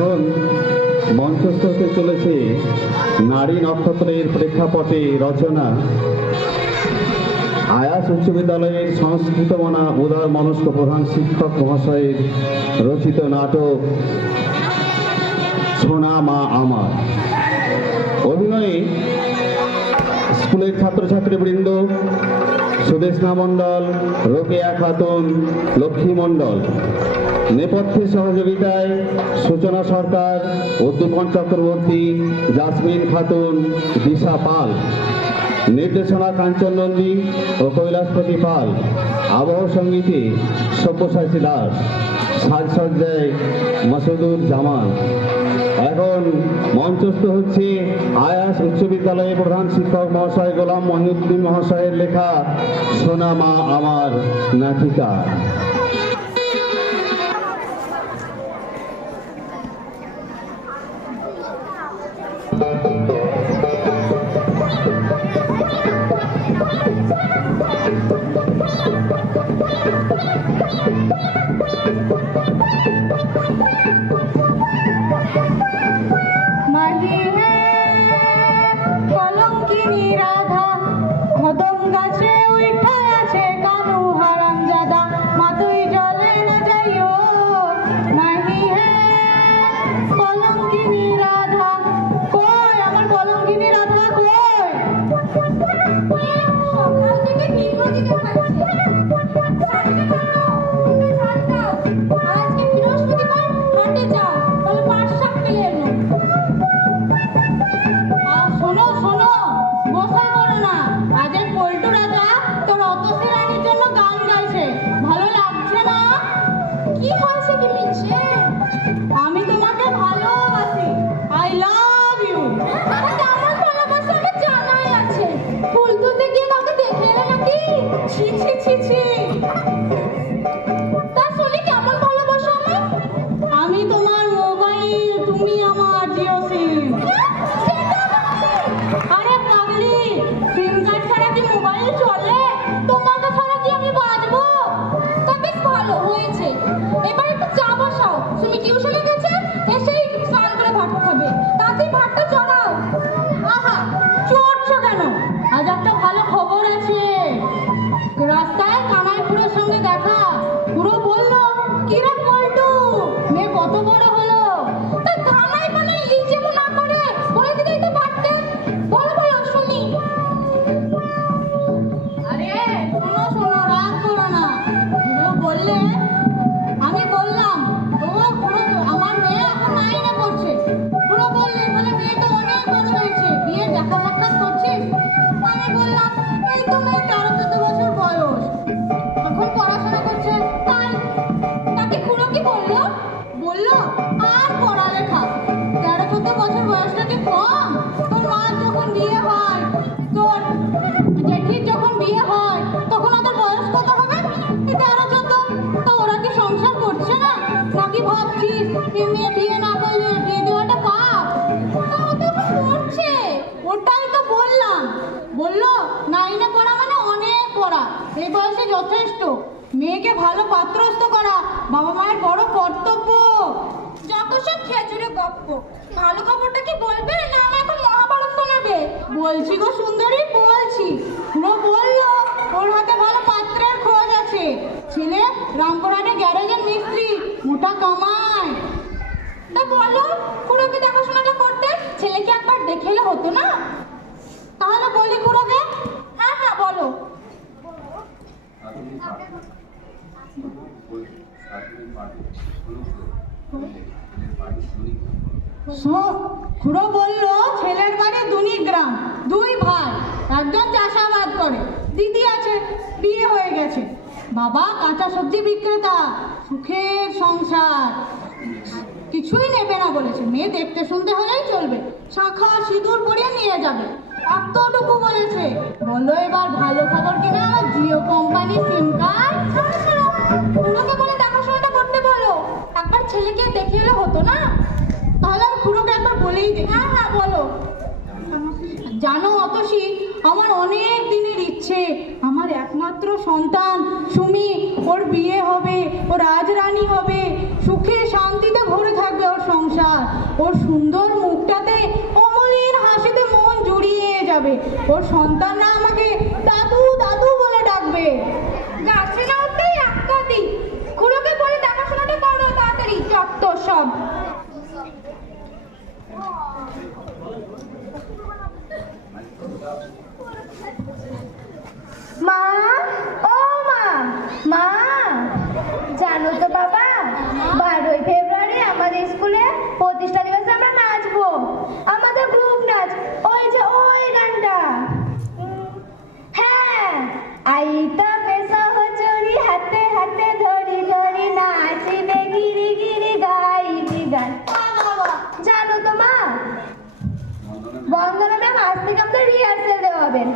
এখন মঞ্চস্থ হতে চলেছে নারী নক্ষত্রের প্রেক্ষাপটে রচনা আয়াস উচ্চ বিদ্যালয়ের সংস্কৃত মনা উদার মনস্ক প্রধান শিক্ষক মহাশয়ের রচিত নাটক সোনা মা আমার। অভিনয়ে স্কুলের ছাত্রছাত্রীবৃন্দ সুদেশনা মণ্ডল, রোকেয়া খাতুন, লক্ষ্মী মণ্ডল। নেপথ্যে সহযোগিতায় সূচনা সরকার, উদ্দীপন চক্রবর্তী, জাসমিন খাতুন, দিশা পাল। নির্দেশনা কাঞ্চন নন্দী ও কৈলাসপতি পাল। আবহ সঙ্গীতে সব্যসাচী দাস। সাজসজ্জায় মাসুদুর জামান। এখন মঞ্চস্থ হচ্ছে আয়াস উচ্চ বিদ্যালয়ের প্রধান শিক্ষক মহাশয় গোলাম মহিউদ্দিন মহাশয়ের লেখা সোনা মা আমার নাটিকা। মেয়েকে ভালো পাত্রস্থ করা বাবা মায়ের বড় কর্তব্য। যত সব খেজুরে গপ্প। ভালো খবরটা কি বলবে না আমি এখন মহাভারত শোনাবে? বলছি গো সুন্দরী, বলছি। খুড়ো বললো ওর হাতে ভালো পাত্রের খোঁজ আছে। ছেলে রামপুরহাটে গ্যারেজের মিস্ত্রি, মোটা কামায়। তা বলো খুড়োকে দেখাশোনাটা করতে ছেলেকে একবার দেখে এলে হতো না? তাহলে বলি খুড়োকে। হ্যাঁ হ্যাঁ বলো। খুড়ো বললো ছেলের বাড়ি দুনিগ্রাম, দুই ভাই, একজন চাষাবাদ করে, দিদি আছে, বিয়ে হয়ে গেছে। বাবা কাঁচা সবজি বিক্রেতা, সুখের সংসার। কিছুই নেবে না বলেছে, মেয়ে দেখতে শুনতে হলেই চলবে, শাঁখা সিঁদুর পরিয়ে নিয়ে যাবে, এতটুকু বলেছে। বলো এবার ভালো খবর কিনা আমার জিও কোম্পানি সিম কার্ড। খুড়োকে বলে দেখাশোনাটা করতে বলো, একবার ছেলেকে দেখে এলে হতো না? তাহলে আমি খুড়োকে একবার বলেই দেখি। হ্যাঁ হ্যাঁ বলো। জানো অতসী, আমার অনেক দিনের ইচ্ছে, আমার একমাত্র সন্তান সুমি, ওর বিয়ে হবে, ও রাজরানী হবে, সুখে শান্তিতে ভরে থাকবে ওর সংসার। যাবে। ওর সন্তানরা আমাকে দাদু দাদু বলে ডাকবে। গাছে না উঠতেই একটা দিই। খুড়োকে বলে দেখাশোনাটা করো তাড়াতাড়ি, যত সব। মা, ও মা, মা, জানো তো বাবা, 12ই ফেব্রুয়ারি আমাদের স্কুলে প্রতিষ্ঠা দিবসে আমরা নাচবো। আমাদের গ্রুপ নাচ, ওই যে ওই গানটা। হ্যাঁ, আইতা বেসা হচুরি হাতে হাতে ধরি ধরি নাচিবে গিরি গিরি গাইবি গান। জানো তো মা, বন্দনা ম্যাম আজ থেকে আমাদের রিহার্সেল দেওয়াবেন।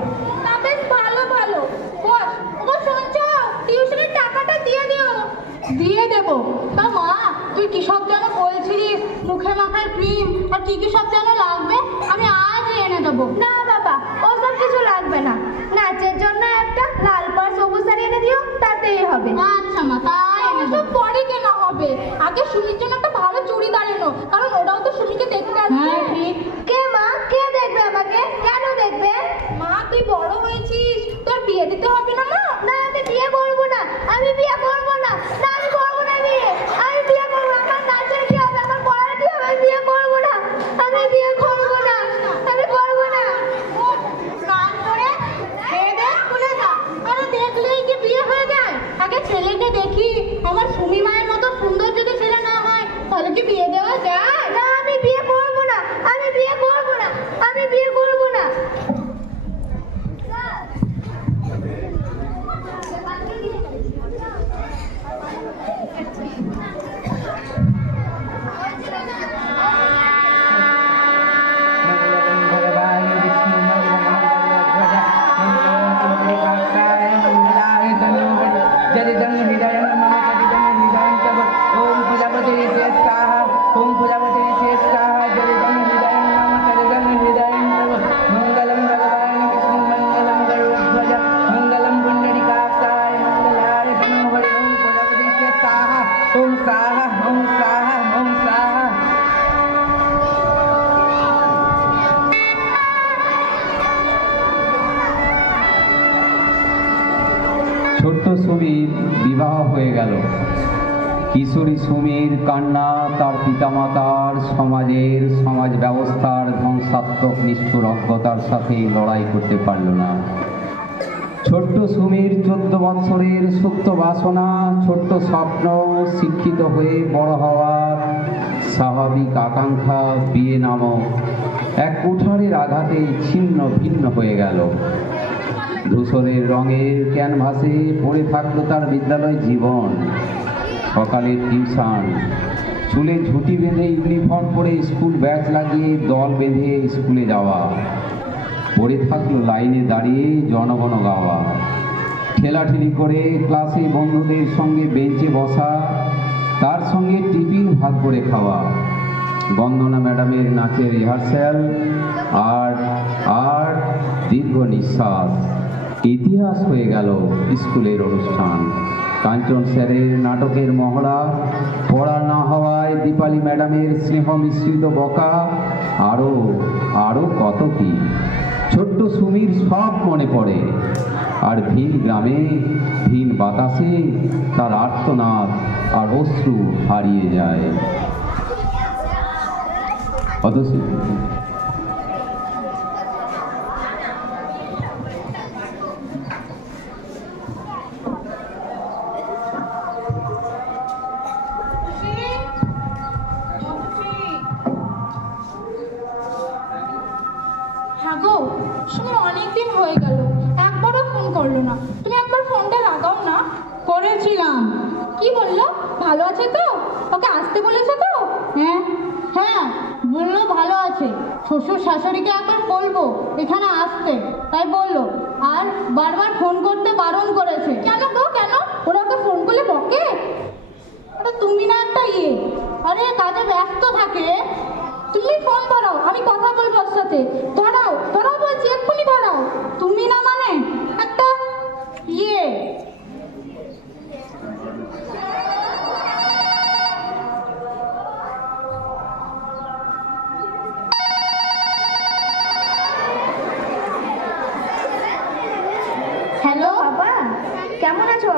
না, বেশ ভালো ভালো। বস, ওগো শুনছো? টিউশনের টাকাটা দিয়ে দিও। দিয়ে দেবো। তা মা, তুই কি সব যেন বলছিলিস, মুখে মাখার ক্রিম আর কি কি সব যেন লাগবে, আমি আজই এনে দেবো। না বাবা, ওসব কিছু লাগবে না। নাচের জন্য একটা লাল পাড় সবুজ শাড়ি এনে দিও, তাতেই হবে। আচ্ছা মা, তাই এনে তো দেবো। পরে কেনা হবে। আগে সুমির জন্য একটা ভালো চুড়িদার এনো, কারণ ওরাও তো সুমিকে দেখতে আসবে। হ্যাঁ ঠিক। কে মা, কে দেখবে আমাকে? কেন দেখবে? মা, তুই বড় হয়েছিস, তোর বিয়ে দিতে হবে না মা? না, আমি বিয়ে করবো না, আমি বিয়ে করবো না, না আমি করবো না বিয়ে, আমি বিয়ে করবো না। আমার নাচের কি হবে, আমার পড়ার কি হবে? আমি বিয়ে করবো না, আমি বিয়ে করবো না, আমি করবো না। কান করে খেয়ে দে, স্কুলে যা। আরে দেখলেই কি বিয়ে হয়ে যায়? আগে ছেলেকে দেখি, আমার সুমি মায়ের মতো সুন্দর যদি ছেলে না হয় তাহলে কি বিয়ে দেওয়া যায়? না, আমি বিয়ে করবো না, আমি বিয়ে করবো না, আমি বিয়ে করবো না। ছোট্ট সুমির বিবাহ হয়ে গেল। কিশোরী সুমির কান্না তার পিতামাতার, সমাজ ব্যবস্থার ধ্বংসাত্মক নিষ্ঠুর অজ্ঞতার সাথে লড়াই করতে পারল না। ছোট্ট সুমির 14 বৎসরের সুপ্ত বাসনা, ছোট্ট স্বপ্ন, শিক্ষিত হয়ে বড় হওয়ার স্বাভাবিক আকাঙ্ক্ষা বিয়ে নামক এক কুঠারের আঘাতে ছিন্ন ভিন্ন হয়ে গেল। ধূসরের রঙের ক্যানভাসে পড়ে থাকলো তার বিদ্যালয় জীবন। সকালের টিউশন, চুলে ঝুঁটি বেঁধে ইউনিফর্ম পরে স্কুল ব্যাচ লাগিয়ে দল বেঁধে স্কুলে যাওয়া, পড়ে থাকলো লাইনে দাঁড়িয়ে জনগণ গাওয়া, ঠেলাঠেলি করে ক্লাসে বন্ধুদের সঙ্গে বেঞ্চে বসা, তার সঙ্গে টিফিন ভাগ করে খাওয়া, বন্দনা ম্যাডামের নাচের রিহার্সাল, আর দীর্ঘ নিঃশ্বাস। ইতিহাস হয়ে গেল স্কুলের অনুষ্ঠান। কাঞ্চন স্যারের নাটকের মহড়া, পড়া না হওয়ায় দীপালি ম্যাডামের স্নেহ মিশ্রিত বকা, আরো কত কি। ছোট্ট সুমির সব মনে পড়ে। আর ভিন গ্রামে, ভিন বাতাসে তার আর্তনাদ আর অশ্রু হারিয়ে যায়। অথচ হ্যাঁ গো, সুমি অনেকদিন হয়ে গেল, একবারও ফোন করলো না। তুমি একবার ফোনটা লাগাও না। করেছিলাম। কি বললো? ভালো আছে তো? ওকে আসতে বলেছে তো? হ্যাঁ হ্যাঁ, বললো ভালো আছে। শ্বশুর শাশুড়িকে একবার বলবো এখানে আসতে, তাই বললো। আর বারবার ফোন করতে বারণ করেছে। কেন গো, কেন? ওরা ওকে ফোন করলে বকে? আরে তুমি না একটা আরে কাজে ব্যস্ত থাকে। তুমি ফোন ধরাও, আমি কথা বলবো ওর সাথে। ধরাও ধরাও বলছি, এক্ষুনি ধরাও। তুমি না মানে একটা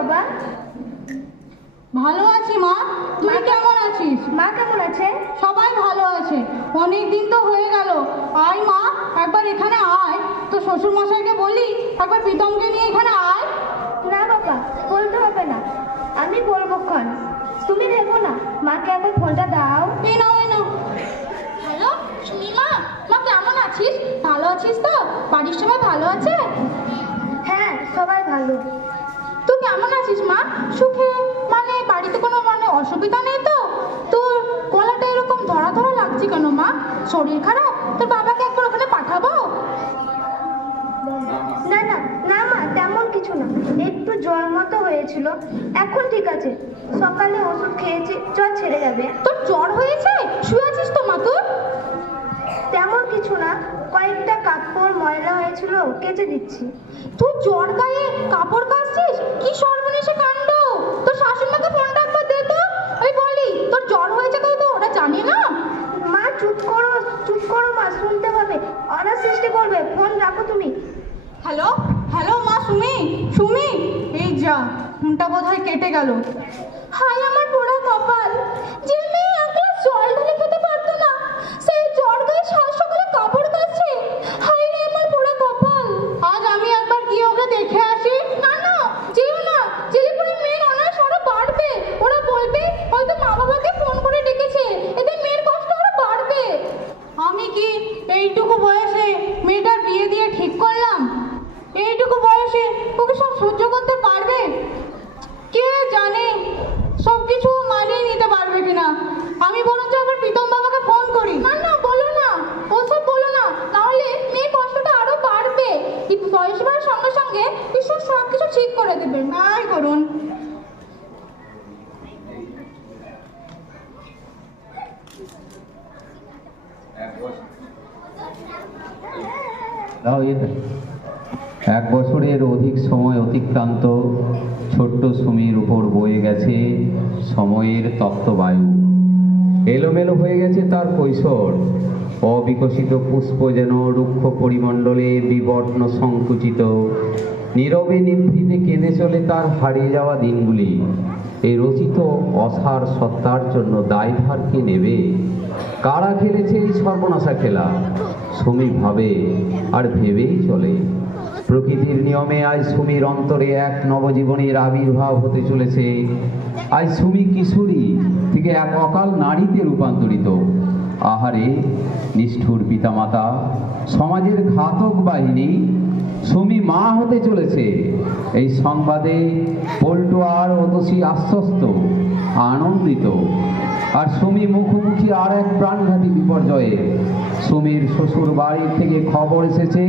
বাবা? ভালো আছি মা, তুই কেমন আছিস? মা কেমন আছে? সবাই ভালো আছে। অনেক দিন তো হয়ে গেল। আয় মা, একবার এখানে আয়। তো শ্বশুর মশাইকে বলি একবার প্রীতমকে নিয়ে এখানে আয়। না বাবা, বলতে হবে না, আমি বলবো ক্ষণ। তুমি দেখো না, মাকে একবার ফোনটা দাও। এই নাও, এই নাও। হ্যালো সুমি মা, মা কেমন আছিস? ভালো আছিস তো? বাড়ির সবাই ভালো আছে? হ্যাঁ, সবাই ভালো। তুই কেমন আছিস মা? সুখে? মানে বাড়িতে কোনো অসুবিধা নেই তো? তোর গলাটা এরকম ধরা ধরা লাগছে কেন মা? শরীর খারাপ? তোর বাবাকে একবার ওখানে পাঠাবো? না না না মা, তেমন কিছু না, একটু জ্বর মতো হয়েছিল, এখন ঠিক আছে। সকালে ওষুধ খেয়েছি, জ্বর ছেড়ে যাবে। তোর জ্বর হয়েছে? শুয়ে আছিস তো মা তোর? তেমন কিছু না, কয়েকটা কাপড় ময়লা হয়েছিল, কেচে দিচ্ছি। তুই জ্বর গায়ে কাপড় কাচছিস? কি সর্বনেশে কাণ্ড! তোর শাশুড়িমাকে ফোনটা একবার দে তো, আমি বলি তোর জ্বর হয়েছে, তো ওরা জানে না। মা চুপ করো মা, শুনতে হবে, অনার সৃষ্টি করবে। ফোন রাখো তুমি। হ্যালো হ্যালো মা, সুমি সুমি। এই যা, ফোনটা বোধহয় কেটে গেল। হায় আমার পোড়া কপাল! যে মেয়ে এক গ্লাস জল ঢেলে খেতে পারতো না, সেই জ্বর গায়ে সাত সকালে কাপড় কাচ্ছে। হায় রে আমার পোড়া কপাল! আজ আমি একবার গিয়ে ওকে দেখে আসি। না না, যেও না, জেলে পরে মেয়ের অনায়াস আরো বাড়বে। ওরা বলবে হয়তো মা বাবাকে ফোন করে ডেকেছে, এতে মেয়ের কষ্ট আরো বাড়বে। আমি কি এইটুকু বয়সে মেয়েটার বিয়ে দিয়ে ঠিক করলাম? এইটুকু বয়সে ওকে সব সহ্য করতে পারবে? কে জানে সব কিছু মানিয়ে নিতে পারবে কিনা। আমি বরঞ্চ আবার প্রীতম বাবাকে ফোন করি। না না, বলো না, ওসব বলো না, তাহলে মেয়ের কষ্টটা আরো বাড়বে। কিন্তু বয়স বাড়ার সঙ্গে সঙ্গে ঈশ্বর সব কিছু ঠিক করে দেবেন। তাই করুন। এক বছরের অধিক সময় অতিক্রান্ত, ছোট্ট সুমির উপর বয়ে গেছে সময়ের তপ্তবায়ু। এলোমেলো হয়ে গেছে তার কৈশোর। অবিকশিত পুষ্প যেন রুক্ষ পরিমণ্ডলে বিবর্ণ সংকুচিত, নীরবে নিভৃতে কেঁদে চলে তার হারিয়ে যাওয়া দিনগুলি। এই রচিত অসার সত্তার জন্য দায়ভার কে নেবে? কারা খেলেছে এই সর্বনাশা খেলা? সুমি ভাবে আর ভেবেই চলে। প্রকৃতির নিয়মে আজ সুমির অন্তরে এক নবজীবনের আবির্ভাব হতে চলেছে। আজ সুমি কিশোরী থেকে এক অকাল নারীতে রূপান্তরিত। আহারে নিষ্ঠুর পিতামাতা, সমাজের ঘাতক বাহিনী, সুমি মা হতে চলেছে। এই সংবাদে পল্টু আর অতসী আশ্বস্ত, আনন্দিত। আর সুমি মুখোমুখি আর এক প্রাণঘাতী বিপর্যয়ে। সুমির শ্বশুর বাড়ির থেকে খবর এসেছে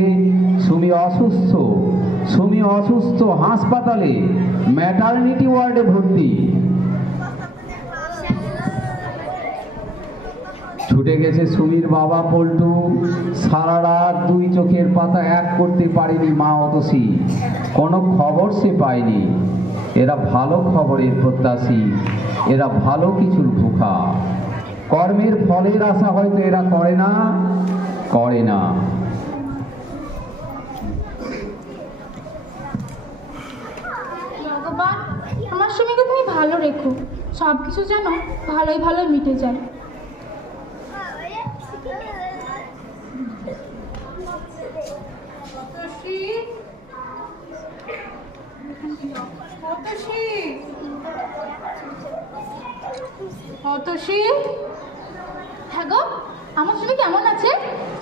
সুমি অসুস্থ। সুমি অসুস্থ, হাসপাতালে, ম্যাটারনিটি ওয়ার্ডে ভর্তি। ছুটে গেছে সুমির বাবা পল্টু। সারা রাত দুই চোখের পাতা এক করতে পারেনি মা অতসী। কোনো খবর সে পায়নি। এরা ভালো খবরের প্রত্যাশী, এরা ভালো কিছুর ভুখা। কর্মের ফলের আশা হয়তো এরা করে না। ভগবান, আমার সুমিকে তুমি ভালো রেখো, সব কিছু যেন ভালোই ভালো মিটে যায়। হ্যাঁ গো, আমার সুমি কেমন আছে?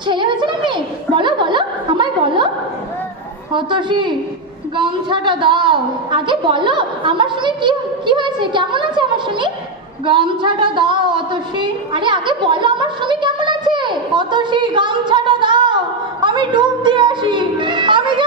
ছেলে হয়েছে না মেয়ে? বলো বলো, আমায় বলো। অতসী, গামছাটা দাও। আগে বলো আমার সুমি কি হয়েছে, কেমন আছে আমার সুমি? গামছাটা দাও অতসী। আরে আগে বলো আমার সুমি কেমন আছে? অতসী, গামছাটা দাও, আমি ডুব দিয়ে আসি। আমি যে